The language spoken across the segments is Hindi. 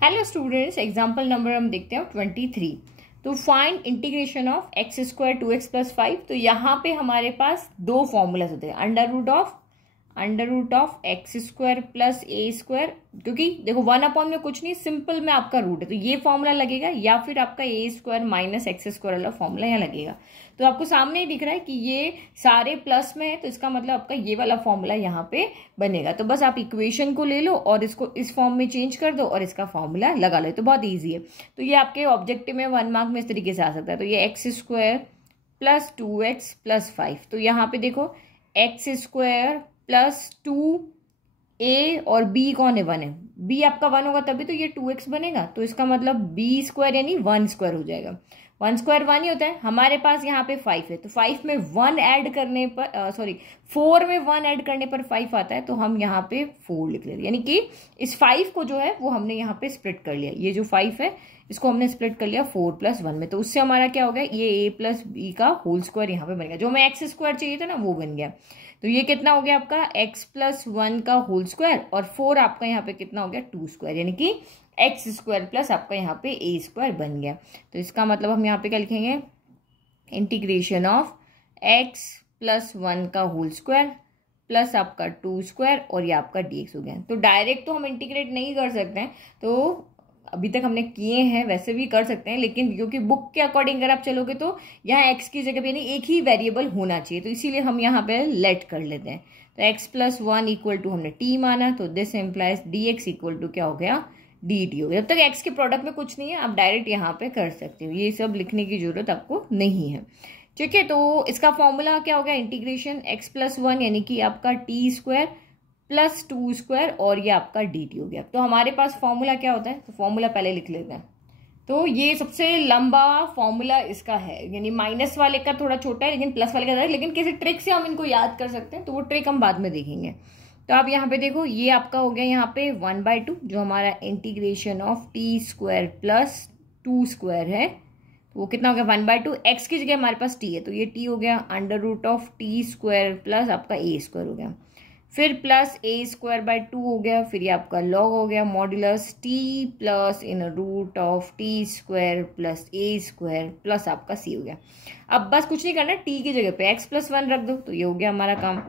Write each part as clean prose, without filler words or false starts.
हेलो स्टूडेंट्स, एग्जाम्पल नंबर हम देखते हैं 23। तो find integration of x square 2x plus 5। तो यहाँ पे हमारे पास दो फॉर्मूलाज होते हैं, under root of x square plus a square, क्योंकि देखो 1 में कुछ नहीं, सिंपल में आपका रूट है तो ये फॉर्मूला लगेगा, या फिर आपका a square minus x square वाला फॉर्मूला यहाँ लगेगा। तो आपको सामने ही दिख रहा है कि ये सारे प्लस में है, तो इसका मतलब आपका ये वाला फॉर्मूला यहाँ पे बनेगा। तो बस आप इक्वेशन को ले लो और इसको इस फॉर्म में चेंज कर दो और इसका फॉर्मूला लगा लो, तो बहुत ईजी है। तो ये आपके ऑब्जेक्टिव में 1 मार्क में इस तरीके से आ सकता है। तो ये x square plus 2x plus 5, तो यहाँ पे देखो एक्स स्क्वायर प्लस 2a और b कौन है, 1 है, b आपका 1 होगा तभी तो ये 2x बनेगा। तो इसका मतलब b स्क्वायर यानी 1 स्क्वायर हो जाएगा। 1 स्क्वायर 1 ही होता है। हमारे पास यहाँ पे 5 है, तो 5 में 1 ऐड करने पर 4 में 1 ऐड करने पर 5 आता है, तो हम यहाँ पे 4 लिख लेते हैं। यानी कि इस 5 को जो है वो हमने यहाँ पे स्प्लिट कर लिया। ये जो 5 है इसको हमने स्प्लिट कर लिया 4 प्लस 1 में, तो उससे हमारा क्या हो गया, ये a प्लस बी का होल स्क्वायर यहाँ पे बन गया। जो हमें एक्स स्क्वायर चाहिए था ना वो बन गया। तो ये कितना हो गया आपका x प्लस 1 का होल स्क्वायर, और 4 आपका यहाँ पे कितना हो गया 2 स्क्वायर, यानी कि एक्स स्क्वायर प्लस आपका यहाँ पे ए स्क्वायर बन गया। तो इसका मतलब हम यहाँ पे क्या लिखेंगे, इंटीग्रेशन ऑफ एक्स प्लस 1 का होल स्क्वायर प्लस आपका 2 स्क्वायर और ये आपका dx हो गया। तो डायरेक्ट तो हम इंटीग्रेट नहीं कर सकते हैं, तो अभी तक हमने किए हैं, वैसे भी कर सकते हैं, लेकिन क्योंकि बुक के अकॉर्डिंग अगर आप चलोगे तो यहाँ x की जगह पे यानी एक ही वेरिएबल होना चाहिए, तो इसीलिए हम यहाँ पे लेट कर लेते हैं। तो x प्लस 1 इक्वल टू हमने t माना, तो this implies dx equal to क्या हो गया, dt हो गया। जब तक x के प्रोडक्ट में कुछ नहीं है आप डायरेक्ट यहाँ पे कर सकते हो, ये सब लिखने की जरूरत आपको नहीं है। ठीक है, तो इसका फॉर्मूला क्या हो गया, इंटीग्रेशन x प्लस 1 यानी कि आपका t स्क्वायर प्लस 2 स्क्वायर और ये आपका dt हो गया। तो हमारे पास फॉर्मूला क्या होता है, तो फॉर्मूला पहले लिख लेते हैं। तो ये सबसे लंबा फॉर्मूला इसका है, यानी माइनस वाले का थोड़ा छोटा है लेकिन प्लस वाले का ज़्यादा है, लेकिन किसी ट्रिक से हम इनको याद कर सकते हैं, तो वो ट्रिक हम बाद में देखेंगे। तो आप यहाँ पे देखो, ये आपका हो गया यहाँ पे 1/2, जो हमारा integration of t square plus 2 square है, तो वो कितना हो गया 1/2। एक्स की जगह हमारे पास टी है, तो ये टी हो गया under root of t square plus आपका ए स्क्वायर हो गया, फिर प्लस a स्क्वायर बाय 2 हो गया, फिर ये आपका लॉग हो गया modulus t plus in root of t square plus a square plus आपका c हो गया। अब बस कुछ नहीं करना, t की जगह पे x प्लस 1 रख दो, तो ये हो गया हमारा काम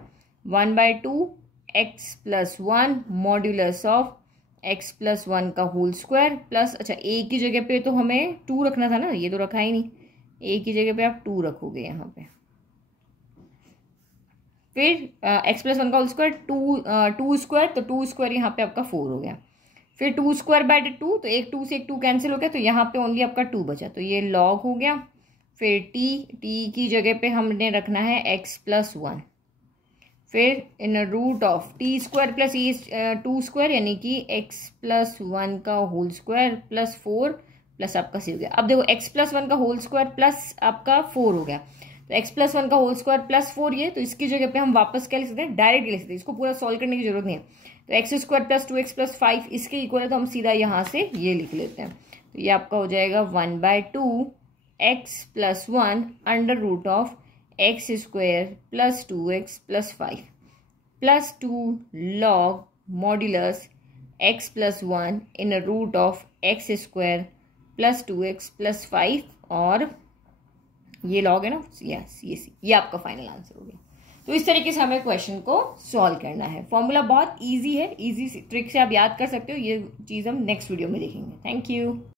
1/2 x plus 1 modulus of x plus 1 का होल स्क्वायर प्लस, अच्छा a की जगह पे तो हमें 2 रखना था ना, ये तो रखा ही नहीं, a की जगह पे आप 2 रखोगे यहाँ पे, फिर x प्लस 1 का होल स्क्वायर 2 स्क्वायर, तो 2 स्क्वायर यहाँ पे आपका 4 हो गया, फिर 2 स्क्वायर बाय 2, तो एक 2 से एक 2 कैंसिल हो गया, तो यहाँ पे ओनली आपका 2 बचा, तो ये लॉग हो गया। फिर t की जगह पे हमने रखना है x प्लस 1, फिर in root of t square plus 2 square यानी कि x प्लस 1 का होल स्क्वायर प्लस 4 प्लस आपका c हो गया। अब देखो x प्लस 1 का होल स्क्वायर प्लस आपका 4 हो गया, तो x प्लस 1 का होल स्क्वायर प्लस 4 ये, तो इसकी जगह पे हम वापस क्या लिख सकते हैं, डायरेक्ट लिख सकते हैं, इसको पूरा सॉल्व करने की जरूरत नहीं है। तो x square plus 2x plus 5 इसके इक्वल है, तो हम सीधा यहाँ से ये लिख लेते हैं। तो ये आपका हो जाएगा 1/2 x plus 1 under root of x square plus 2x plus 5 plus 2 log modulus x plus 1 in root of x square plus 2x plus 5, और ये लॉग है ना, यस ये आपका फाइनल आंसर हो गया। तो इस तरीके से हमें क्वेश्चन को सॉल्व करना है। फॉर्मूला बहुत इजी है, इजी ट्रिक से आप याद कर सकते हो। ये चीज़ हम नेक्स्ट वीडियो में देखेंगे। Thank you.